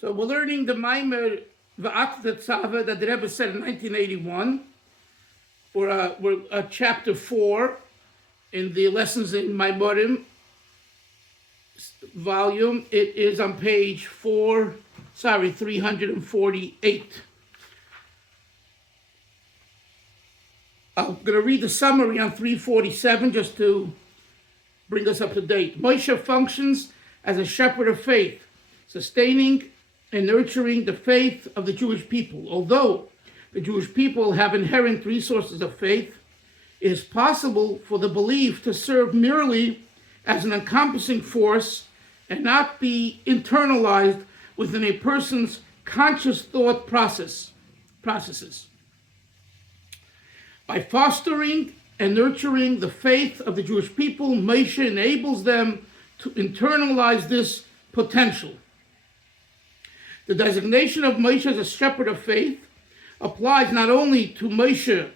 So we're learning the Maamar Vata Titzave that the Rebbe said in 1981. We're at chapter 4 in the Lessons in Maamorim volume. It is on page 348. I'm going to read the summary on 347 just to bring us up to date. Moshe functions as a shepherd of faith, sustaining and nurturing the faith of the Jewish people. Although the Jewish people have inherent resources of faith, it is possible for the belief to serve merely as an encompassing force and not be internalized within a person's conscious thought processes. By fostering and nurturing the faith of the Jewish people, Moshe enables them to internalize this potential. The designation of Moshe as a shepherd of faith applies not only to Moshe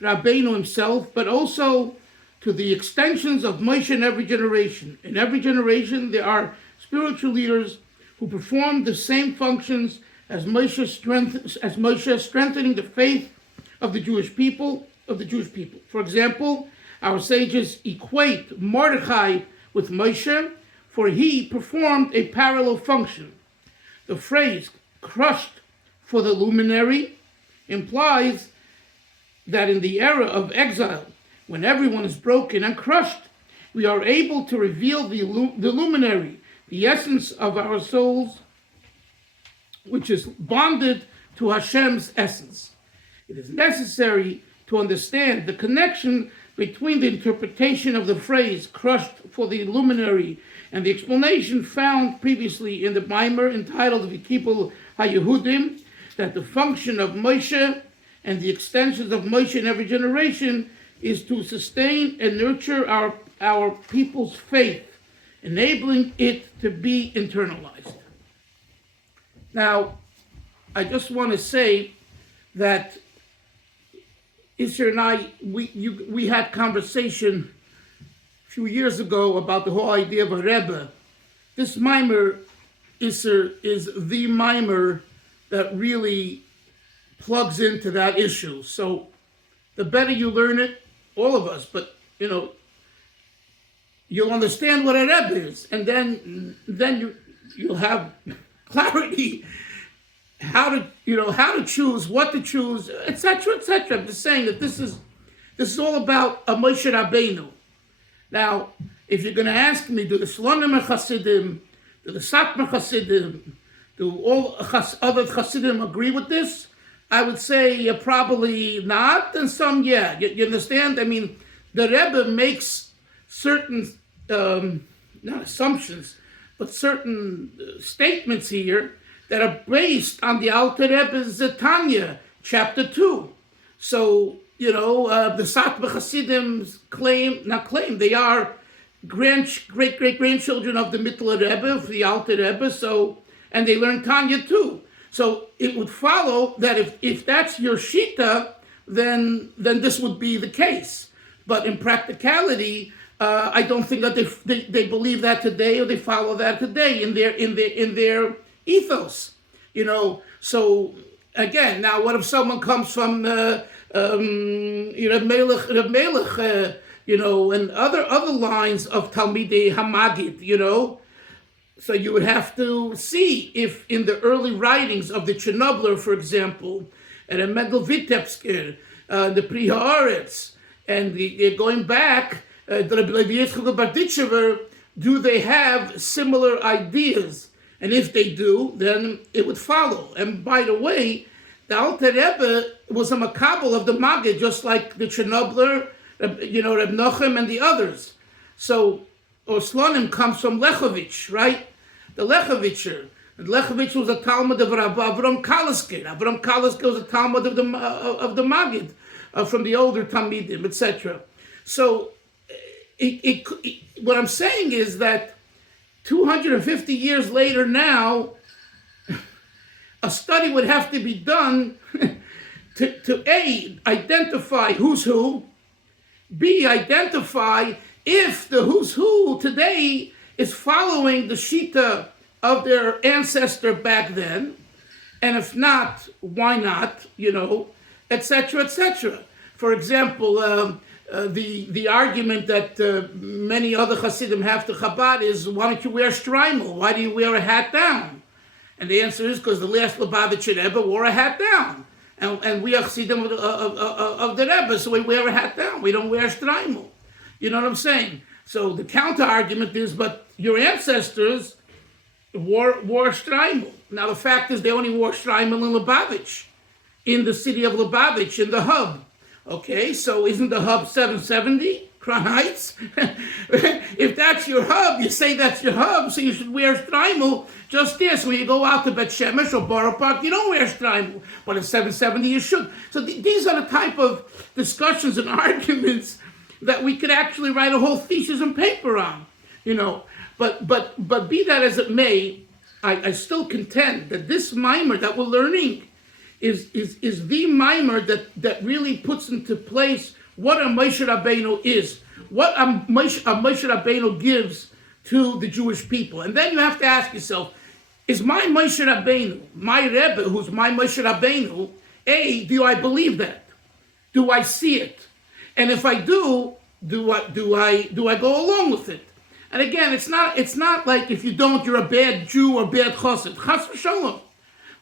Rabbeinu himself, but also to the extensions of Moshe in every generation. In every generation, there are spiritual leaders who perform the same functions as Moshe, strengthening the faith of the Jewish people. For example, our sages equate Mordechai with Moshe, for he performed a parallel function. The phrase crushed for the luminary implies that in the era of exile, when everyone is broken and crushed, we are able to reveal the luminary, the essence of our souls, which is bonded to Hashem's essence. It is necessary to understand the connection between the interpretation of the phrase crushed for the luminary and the explanation found previously in the Maamar entitled V'kipul HaYichudim, that the function of Moshe and the extensions of Moshe in every generation is to sustain and nurture our people's faith, enabling it to be internalized. Now, I just want to say that Isser and I, we had conversation a few years ago about the whole idea of a Rebbe. This Maamar, Isser, is the Maamar that really plugs into that issue. So the better you learn it, all of us, but you'll understand what a Rebbe is, and then you'll have clarity how to choose, what to choose, etc., etc. I'm just saying that this is all about a Moshe Rabbeinu. Now, if you're going to ask me, do the Shlonim Chassidim, do the Satmar Chassidim, do all other Chassidim agree with this? I would say probably not, and some, yeah. You understand? I mean, the Rebbe makes certain, not assumptions, but certain statements here that are based on the Alter Rebbe's Tanya, chapter 2. So, the Satmar Chassidim they are great-great-grandchildren of the Mittler Rebbe, of the Alter Rebbe, and they learn Tanya too. So it would follow that if that's your shita, then this would be the case. But in practicality, I don't think that they believe that today, or they follow that today in their ethos. So again, now what if someone comes from Reb Melech, and other lines of Talmidei Hamagid, So you would have to see if in the early writings of the Chernobyl, for example, and a Mendel Vitebsker, the Pri Haaretz, and going back, do they have similar ideas? And if they do, then it would follow. And by the way, the Alter Rebbe was a makabel of the Maggid, just like the Chernobyl, Reb Nochem, and the others. So Oslonim comes from Lechovich, right? The Lechovitcher. And Lechovich was a Talmud of Avram Kalisker. Avram Kalisker was a Talmud of the Maggid, from the older Talmidim, etc. So what I'm saying is that 250 years later now, a study would have to be done to A, identify who's who, B, identify if the who's who today is following the Shita of their ancestor back then, and if not, why not? Etc., etc. For example, the argument that many other Hasidim have to Chabad is, why don't you wear shtreimel? Why do you wear a hat down? And the answer is because the last Lubavitcher Rebbe wore a hat down. And we are Chassidim of the Rebbe, so we wear a hat down. We don't wear shtreimel. You know what I'm saying? So the counter argument is, but your ancestors wore shtreimel. Now the fact is they only wore shtreimel in Lubavitch, in the city of Lubavitch, in the hub. Okay, so isn't the hub 770, Crown Heights? If that's your hub, you say that's your hub, so you should wear shtreimel just there. So when you go out to Bet Shemesh or Borough Park, you don't wear shtreimel, but at 770 you should. So these are the type of discussions and arguments that we could actually write a whole thesis and paper on, But be that as it may, I still contend that this mimer that we're learning is the mimer that really puts into place what a Moshe Rabbeinu is, what a Moshe Rabbeinu gives to the Jewish people. And then you have to ask yourself, is my Moshe Rabbeinu, my Rebbe, who's my Moshe Rabbeinu, do I believe that? Do I see it? And if I do I go along with it? And again, it's not like if you don't, you're a bad Jew or bad chassid. Chas v'sholom.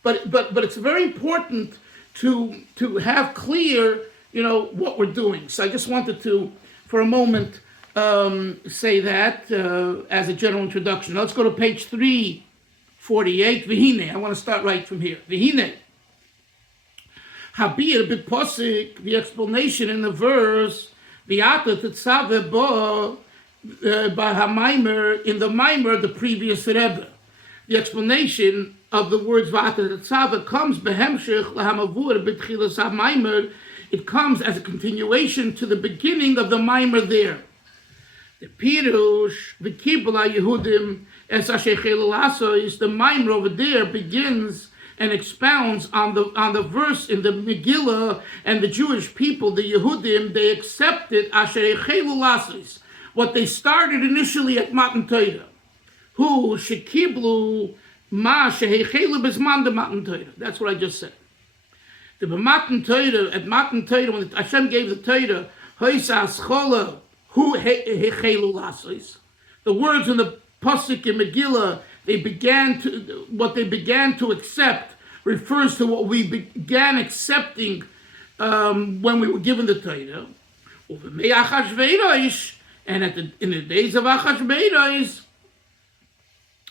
But it's very important to have clear, what we're doing. So I just wanted to, for a moment, say that as a general introduction. Now let's go to page 348. V'hine. I want to start right from here. V'hine. Habir b'posik, the explanation in the verse, Vata Titzave bo in the Maamar, the previous Rebbe. The explanation of the words Vata Titzave comes behemshich lahamavur b'tchilas ha-Maamar. It comes as a continuation to the beginning of the Maamar there. The Pirush, the Kibla Yichudim, es ha-sheichel lasos, the Maamar over there begins and expounds on the verse in the Megillah, and the Jewish people, the Yehudim, they accepted asher echelu lasos, what they started initially at Matan Torah. Who shekiblu ma shehechelu bezman de Matan Torah. That's what I just said. At Matan Torah, when Hashem gave the Torah, hoisa aschola hu hechelu lasos. The words in the pasuk in Megillah, what they began to accept refers to what we began accepting when we were given the Torah. And in the days of Achashverosh,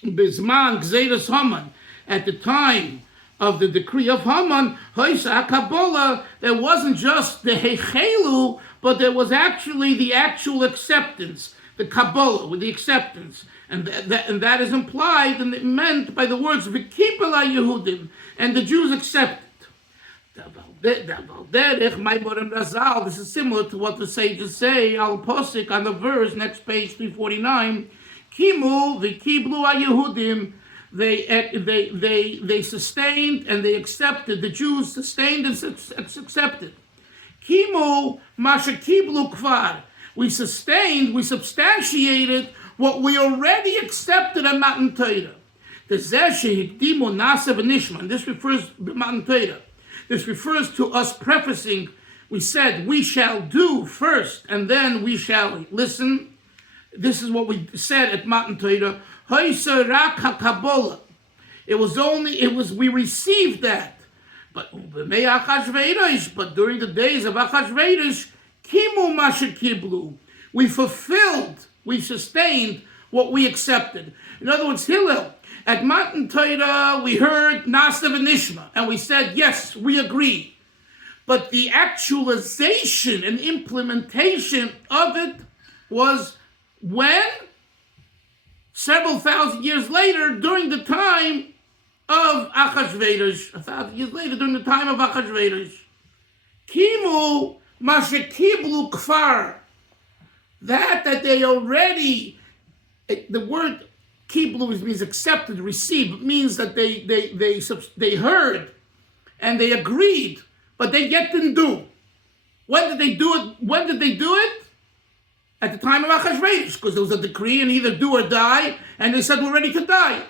Bizman Gzeiras Haman, at the time of the decree of Haman, Hoisa Kabbalah, there wasn't just the Hechelu, but there was actually the actual acceptance, the Kabbalah with the acceptance. And that is implied and meant by the words V'kipela Yehudim, and the Jews accepted. This is similar to what the sages say al posik on the verse, next page 349. Kimu v'kiblu Yehudim. They sustained and they accepted. The Jews sustained and accepted. Kimu masha kiblu kvar. We sustained, we substantiated what we already accepted at Matan Torah. This refers to Matan Torah. This refers to us prefacing. We said we shall do first, and then we shall listen. This is what we said at Matan Torah. We received that. But during the days of Achashverosh, kimu masha kiblu. We fulfilled, we sustained what we accepted. In other words, Hillel, at Matan Torah, we heard Nasav and Nishma, and we said, yes, we agree. But the actualization and implementation of it was when? Several thousand years later, during the time of Achashverosh. 1,000 years later, during the time of Achashverosh. Kimu masha kiblu kfar. That they already, the word kiblu means accepted, received. It means that they heard and they agreed, but they yet didn't do. When did they do it? When did they do it? At the time of Achashverosh, because there was a decree and either do or die, and they said we're ready to die.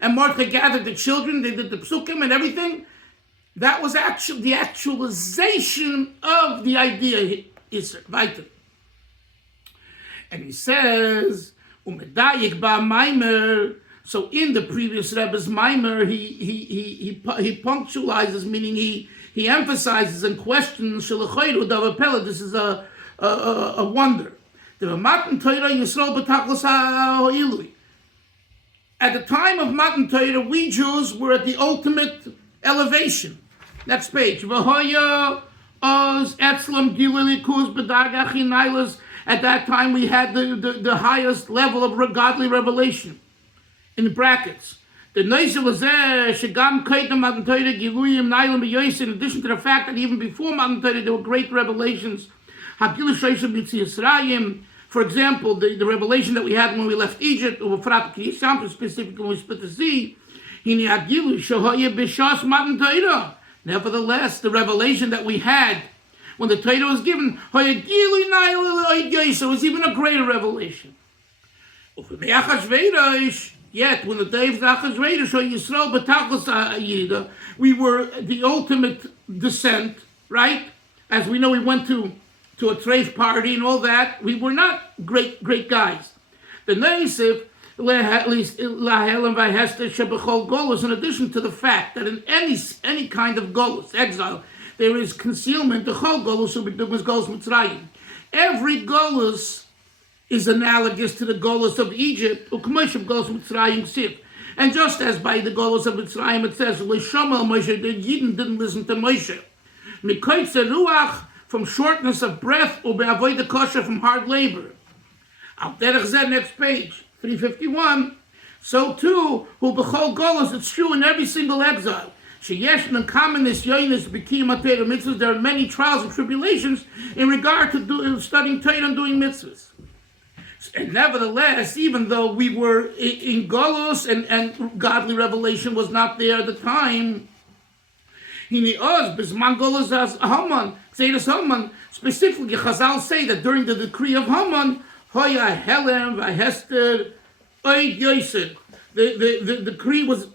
and Mordechai gathered the children, they did the psukim and everything. That was actually the actualization of the idea. Vata. And he says, Umedayik ba Maamar. So in the previous Rebbe's Maamar, he punctualizes, meaning he emphasizes and questions. This is a wonder. At the time of Matan Torah, we Jews were at the ultimate elevation. Next page. At that time, we had the highest level of godly revelation. In brackets. The Neisel was there, Shagam Kaitam Matan Torah, Giluyim, Nailam, B'Yoyis, in addition to the fact that even before Matan Torah, there were great revelations. Hagilu Shoyshim B'Tzi Yisrayim. For example, the revelation that we had when we left Egypt, or specifically when we split the sea, nevertheless, the revelation that we had when the Torah was given, was even a greater revelation. Yet, when the day of the Achashverosh, we were the ultimate descent, right? As we know, we went to a treif party and all that. We were not great guys. The Neisif, at least Lahelam Vayhester Shebechol Golus, in addition to the fact that in any kind of Golus, exile, there is concealment, the Chol Golus will be Golus Mitzrayim. Every Golus is analogous to the Golus of Egypt, and just as by the Golus of Mitzrayim it says, Moshe, the Yidden didn't listen to Moshe. From shortness of breath, or avoid the kosher from hard labor. Next page, 351. So too, who b'chol Golus, it's true in every single exile. There are many trials and tribulations in regard to studying Torah and doing mitzvahs. And nevertheless, even though we were in Golus and godly revelation was not there at the time, specifically Chazal say that during the decree of Haman, the decree was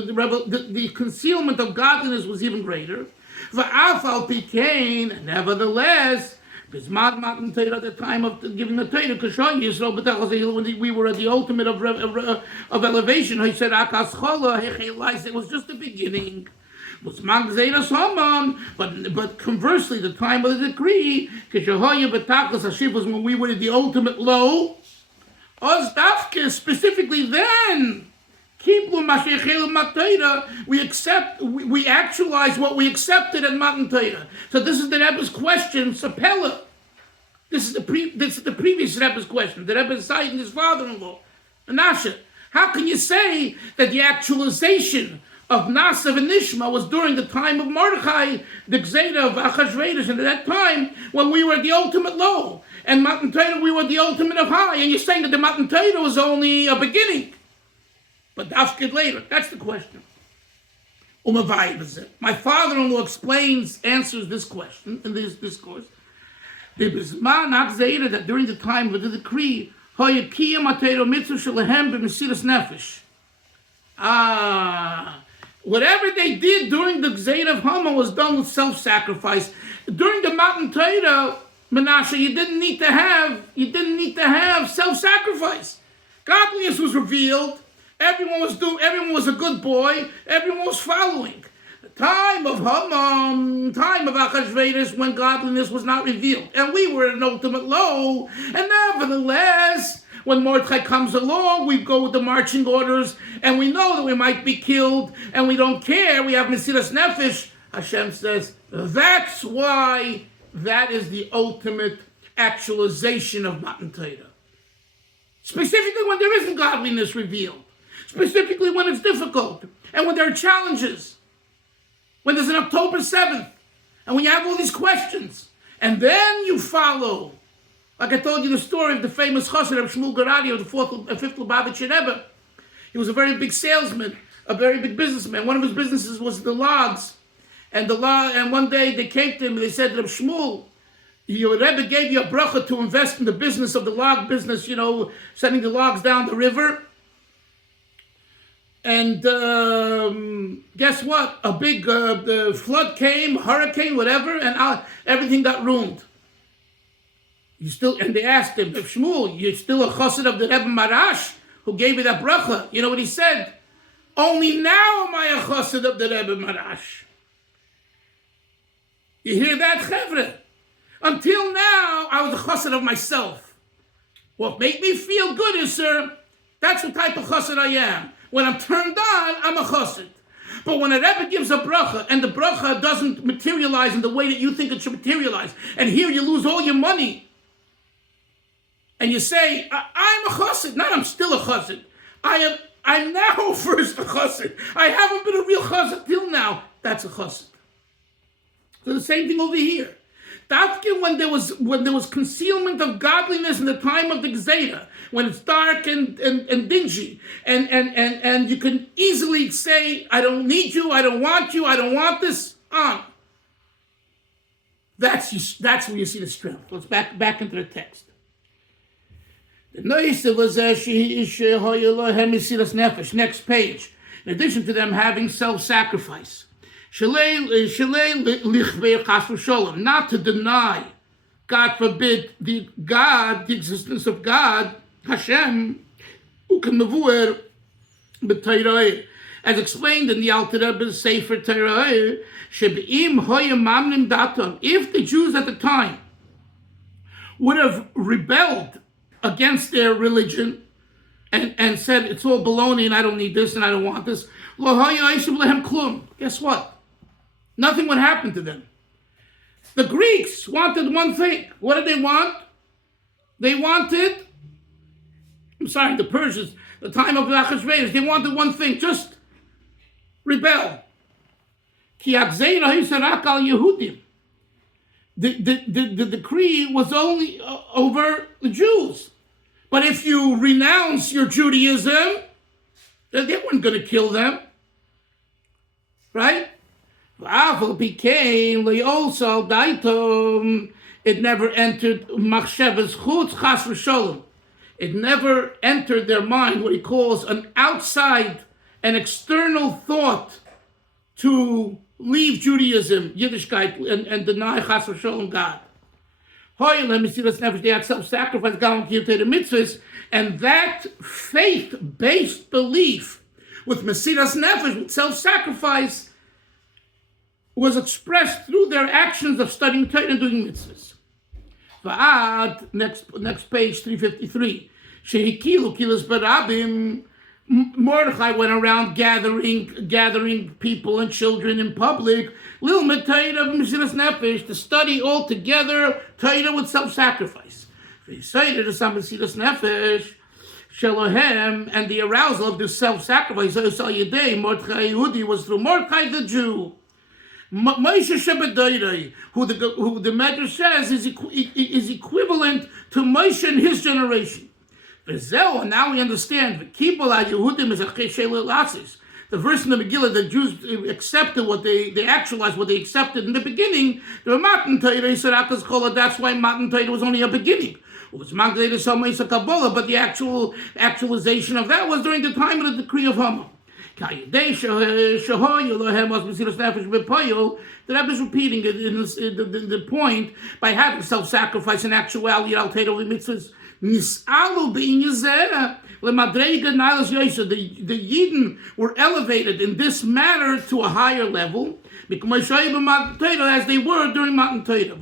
the concealment of godliness was even greater. Nevertheless, at the time of giving the Torah, when we were at the ultimate of elevation, he said, it was just the beginning. But conversely, the time of the decree, was when we were at the ultimate low. Specifically then, we actualize what we accepted at Matan Torah. So this is the Rebbe's question, Sapella. This is the previous Rebbe's question. The Rebbe is citing his father-in-law, Menashe. How can you say that the actualization of Nasav and Nishma was during the time of Mordechai, the Gzeda of Achashverosh, and at that time when we were at the ultimate low, and Matan Torah we were the ultimate of high, and you're saying that the Matan Torah was only a beginning, but Dafkid later? That's the question. My father-in-law answers this question in this discourse. That during the time of the decree, whatever they did during the Gzeda of Haman was done with self-sacrifice. During the Matan Torah, Menashe, you didn't need to have self-sacrifice. Godliness was revealed. Everyone was a good boy. Everyone was following. The time of Haman, time of Achashverosh, when godliness was not revealed, and we were at an ultimate low. And nevertheless, when Mordechai comes along, we go with the marching orders, and we know that we might be killed, and we don't care. We have Mesiras Nefesh. Hashem says, that's why that is the ultimate actualization of Matan Torah. Specifically when there isn't godliness revealed. Specifically when it's difficult, and when there are challenges. When there's an October 7th, and when you have all these questions, and then you follow. Like I told you the story of the famous Chassid of Shmuel Garadi of the 5th Lubavitcher Rebbe. He was a very big salesman, a very big businessman. One of his businesses was the logs. And one day they came to him and they said to him, Shmuel, your Rebbe gave you a bracha to invest in the business of the log business, sending the logs down the river. guess what? A big flood came, hurricane, whatever, and everything got ruined. And they asked him, Shmuel, you're still a chassid of the Rebbe Marash who gave you that bracha? You know what he said? Only now am I a chassid of the Rebbe Marash. You hear that, chevre? Until now, I was a chassid of myself. What made me feel good is, sir, that's the type of chassid I am. When I'm turned on, I'm a chassid. But when a Rebbe gives a bracha, and the bracha doesn't materialize in the way that you think it should materialize, and here you lose all your money, and you say, I'm a chassid. Not I'm still a chassid. I'm now first a chassid. I haven't been a real chassid till now. That's a chassid. So the same thing over here. Dafke when there was concealment of godliness in the time of the Gzeira, when it's dark and dingy, and you can easily say, I don't need you, I don't want you, I don't want this on. That's where you see the strength. Let's back into the text. The next page. In addition to them having self-sacrifice. Not to deny, God forbid, the existence of God, Hashem, as explained in the Alter Rebbe's Sefer Torah, if the Jews at the time would have rebelled against their religion and said, it's all baloney and I don't need this and I don't want this, guess what? Nothing would happen to them. The Greeks wanted one thing. What did they want? The Persians, the time of Achashverosh, they wanted one thing, just rebel. The decree was only over the Jews. But if you renounce your Judaism, they weren't going to kill them. Right? It never entered machshavas chutz chas v'sholom. It never entered their mind what he calls an outside, an external thought to leave Judaism, Yiddishkeit, and deny chas v'sholom God. They had self-sacrifice, mitzvahs, and that faith-based belief with mesiras nefesh, with self-sacrifice, was expressed through their actions of studying Torah and doing mitzvahs. Next page, 353. Shehikilu kilas barabim. Mordechai went around gathering people and children in public. Lilmed Torah b'mesiras nefesh, to study all together Torah with self-sacrifice. V'yisayded as mesiras nefesh shalohem, and the arousal of this self-sacrifice. Mordechai Yehudi was through Mordechai the Jew. Moshe Shebedayre, who the Medrash says is equivalent to Moshe in his generation. And now we understand. Yichudim is a chesed. The verse in the Megillah, the Jews accepted what they actualized what they accepted in the beginning. The Matan Torah, that's why Matan Torah was only a beginning. It was Kabbalah, but the actualization of that was during the time of the decree of Haman. The Rebbe is repeating it in the point by having self-sacrifice and actuality. The Yidden were elevated in this matter to a higher level, as they were during Matan Torah.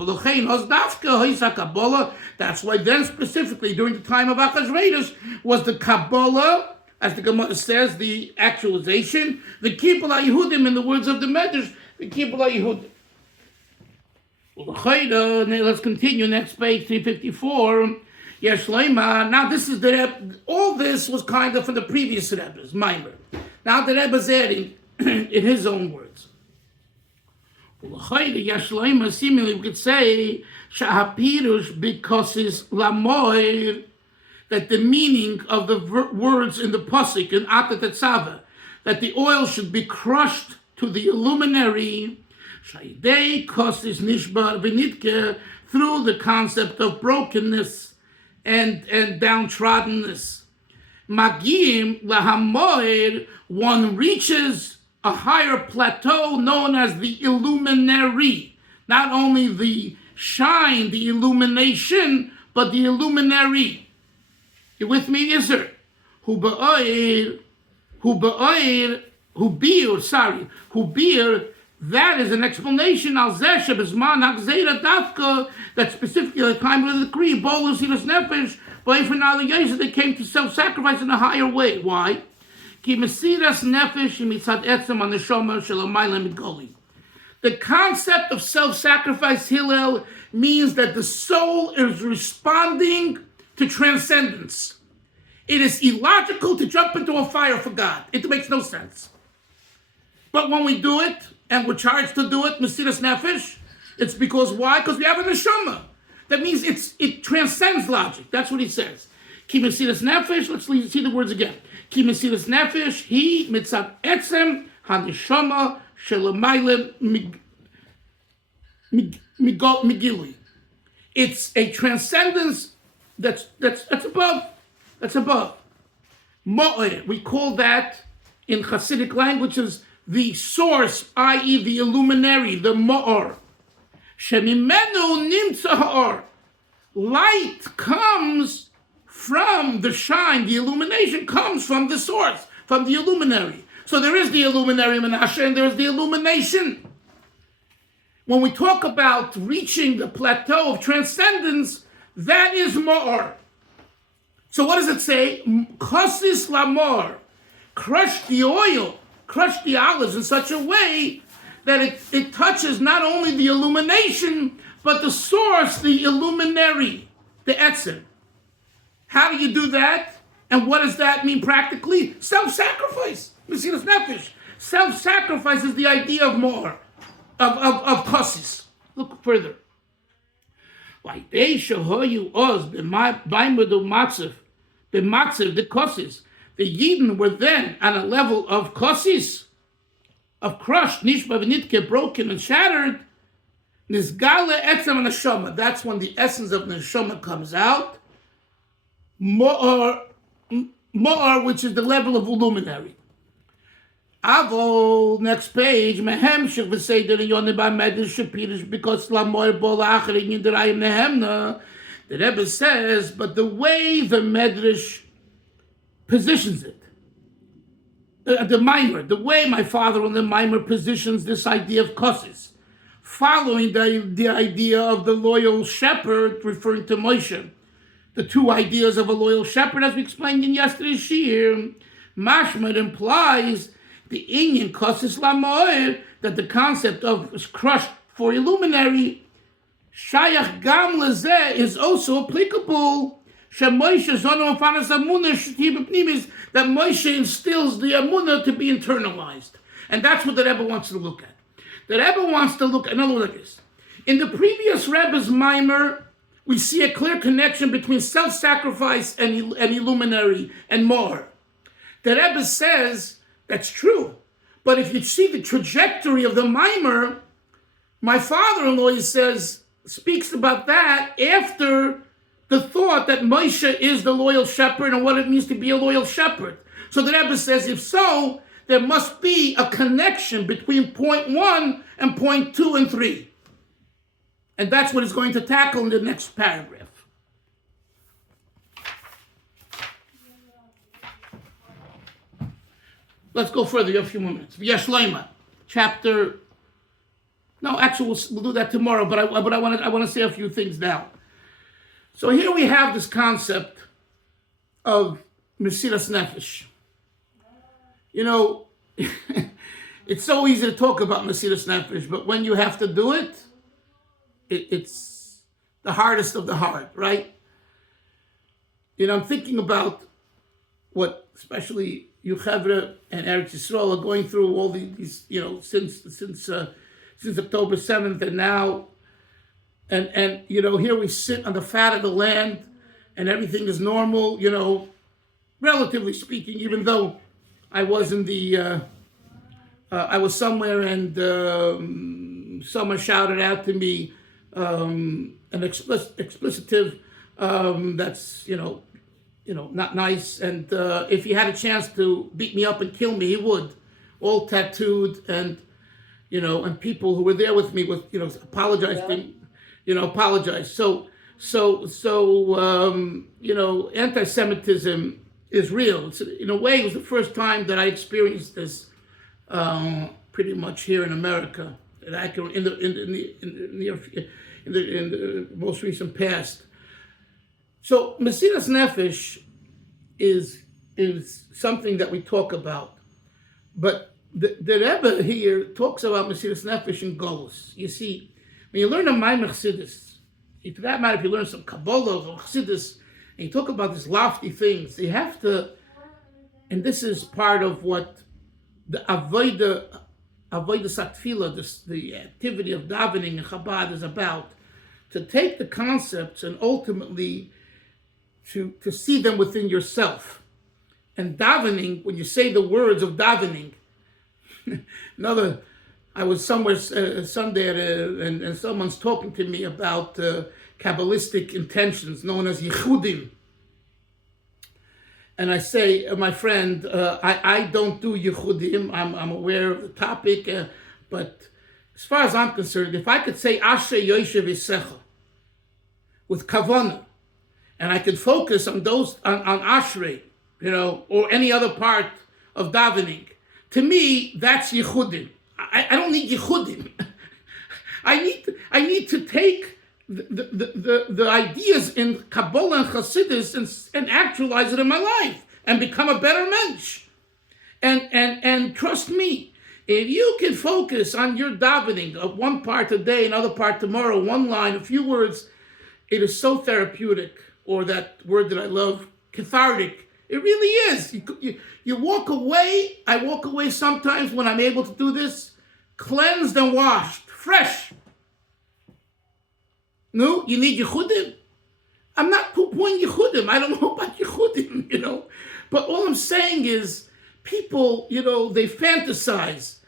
That's why then specifically during the time of Achashverosh was the Kabbalah, as the Gemara says, the actualization, the Kippur Yichudim, in the words of the Medrash, the Kippur Yichudim. Let's continue, next page, 354. Now this is all this was kind of from the previous Rebbe's, Maamar. Now the Rebbe's adding, in his own words. Seemingly we could say, Shahapirush, because it's Lamoir, that the meaning of the words in the pasuk in Titzave, that the oil should be crushed to the luminary, shaydei kosis nishbar v'nitke, through the concept of brokenness and downtroddenness. Magim lahamoed, one reaches a higher plateau known as the illuminary. Not only the shine, the illumination, but the illuminary. You with me, Iser? Who be'ir, that is an explanation al zeh shebizman hagzeira dafka, that specifically at the time of the decree, bolus hilas nefesh, boyfriend aliyah, they came to self-sacrifice in a higher way. Why? Ki mesiras nefesh mitzad etzem on the shomer shelamayla mitgoli. The concept of self-sacrifice, Hillel, means that the soul is responding to transcendence. It is illogical to jump into a fire for God. It makes no sense. But when we do it, and we're charged to do it, Mesiras Nefesh, it's because why? Because we have a neshama. That means it transcends logic. That's what he says. Ki Mesiras Nefesh, let's see the words again. Ki Mesiras Nefesh, he mitzad etzem ha-neshama shelamayla migilui. It's a transcendence that's above. That's above. Mo'er, we call that in Hasidic languages the source, i.e. the illuminary, the Mo'or. Shemimenu nimtza ha'or. Light comes from the shine, the illumination comes from the source, from the illuminary. So there is the illuminary Menashe and there is the illumination. When we talk about reaching the plateau of transcendence, that is Mo'or. So what does it say? Chosis lamor, crush the oil, crush the olives in such a way that it touches not only the illumination, but the source, the illuminary, the etzem. How do you do that? And what does that mean practically? Self-sacrifice. Mesiras Nefesh. Self-sacrifice is the idea of more, of chosis. Look further. Like they shahoyu oz b'maimedu matzav. The matzav, the kosis. The Yidden were then on a level of kosis, of crushed, nishba v'nitke, broken and shattered. Nizgale etzem neshama. That's when the essence of the neshama comes out. Mo'or, which is the level of luminary. Avo, next page, mehem shech v'seider yoneh ba'medrash shapirish because lamoir bol acharin yinderayim nehemna. The Rebbe says, but the way the Medrash positions it, the Maamar, the way my father and the Maamar positions this idea of kosis, following the idea of the loyal shepherd, referring to Moshe, the two ideas of a loyal shepherd, as we explained in yesterday's shir, mashma implies the inyan kosis lamoir, that the concept of crushed for illuminary, Shayach gam lezeh is also applicable. Shemoshe zono afanas amunah sh'ti b'pnimis, that Moshe instills the amunah to be internalized, and that's what the Rebbe wants to look at. The Rebbe wants to look at, in other words, like this. In the previous Rebbe's Maamar, we see a clear connection between self-sacrifice and illuminary and more. The Rebbe says that's true, but if you see the trajectory of the Maamar, my father-in-law, he says, speaks about that after the thought that Moshe is the loyal shepherd and what it means to be a loyal shepherd. So the Rebbe says, if so, there must be a connection between point 1 and point 2 and 3. And that's what he's going to tackle in the next paragraph. Let's go further. You have a few more minutes. V'yashleima, chapter. No, actually, we'll do that tomorrow. But I want to say a few things now. So here we have this concept of Mesiras Nefesh. You know, it's so easy to talk about Mesiras Nefesh, but when you have to do it, it's the hardest of the hard, right? You know, I'm thinking about what, especially you Chevra and Eretz Yisrael are going through all these, you know, since October 7th and now, and you know, here we sit on the fat of the land and everything is normal, you know, relatively speaking, even though I was in the, I was somewhere and someone shouted out to me an explicitive that's, you know, not nice. And if he had a chance to beat me up and kill me, he would. All tattooed, and and people who were there with me with apologized, apologized. Anti-Semitism is real. In a way, it was the first time that I experienced this, pretty much here in America. That I can in the most recent past. So Mesiras Nefesh is something that we talk about, but the Rebbe here talks about Mesiras Nefesh in Golus. You see, when you learn a Maamar Chassidus, for that matter, if you learn some Kabbalah or Chassidus, and you talk about these lofty things, you have to, and this is part of what the Avodah Satfila, the activity of davening in Chabad is about, to take the concepts and ultimately to see them within yourself. And davening, when you say the words of davening, I was somewhere Sunday and someone's talking to me about Kabbalistic intentions known as Yichudim. And I say, my friend, I don't do Yichudim. I'm aware of the topic, but as far as I'm concerned, if I could say Asher Yoshev Yisecha with Kavanah, and I could focus on those on Ashrei, or any other part of davening, to me that's Yichudim. I don't need Yichudim. I need to take the ideas in Kabbalah and Chassidus and actualize it in my life and become a better mensch. And trust me, if you can focus on your davening of one part today, another part tomorrow, one line, a few words, it is so therapeutic. Or that word that I love, cathartic. It really is. You walk away. I walk away sometimes when I'm able to do this, cleansed and washed, fresh. No, you need Yichudim. I'm not poo-pooing Yichudim. I don't know about Yichudim, But all I'm saying is people, they fantasize,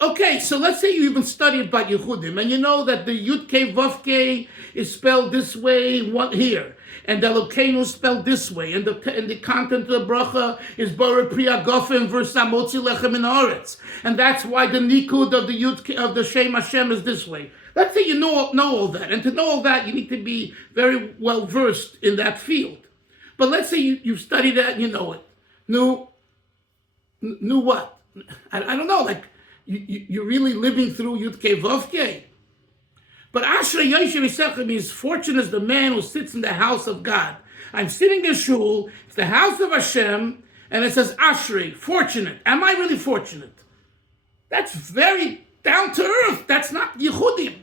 Okay, so let's say you even study about Yichudim, and you know that the Yud-Kei Vav-Kei is spelled this way here, and the Elokeinu is spelled this way, and the content of the bracha is Borei Pri Hagofim versus Hamotzi Lechem Min Haaretz, and that's why the Nikud of the Shem Hashem is this way. Let's say you know all that, and to know all that, you need to be very well versed in that field. But let's say you've studied that and you know it. Knew what? I don't know, like. You're really living through Yud-Kei Vav-Kei. But Ashrei Yoshev Yisecha means fortunate is the man who sits in the house of God. I'm sitting in shul, it's the house of Hashem, and it says Ashrei, fortunate. Am I really fortunate? That's very down to earth. That's not Yichudim.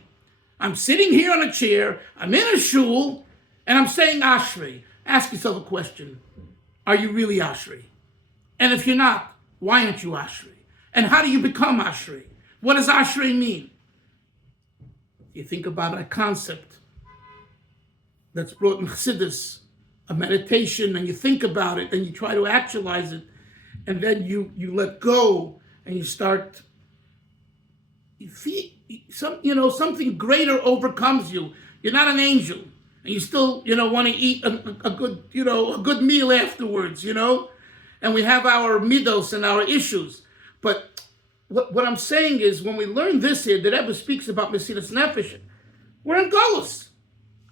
I'm sitting here on a chair, I'm in a shul, and I'm saying Ashrei. Ask yourself a question. Are you really Ashrei? And if you're not, why aren't you Ashrei? And how do you become Ashrei? What does Ashrei mean? You think about a concept that's brought in Chassidus, a meditation, and you think about it, and you try to actualize it, and then you let go, and you start, you feel, something greater overcomes you. You're not an angel, and you still, want to eat a good meal afterwards, and we have our midos and our issues. But what I'm saying is, when we learn this here, the Rebbe speaks about Mesiras Nefesh, we're in Golus.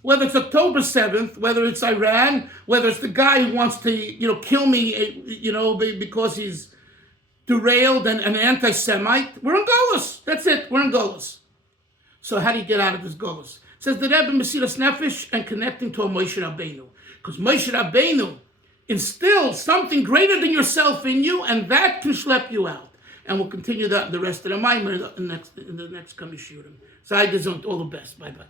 Whether it's October 7th, whether it's Iran, whether it's the guy who wants to, kill me, because he's derailed and an anti-Semite, we're in Golus. That's it, we're in Golus. So how do you get out of this Golus? It says the Rebbe Mesiras Nefesh and connecting to a Moshe Rabbeinu. Because Moshe Rabbeinu instills something greater than yourself in you, and that can schlep you out. And we'll continue that in the rest of the Maamar in the next coming Yichudim. So I deserve all the best. Bye-bye.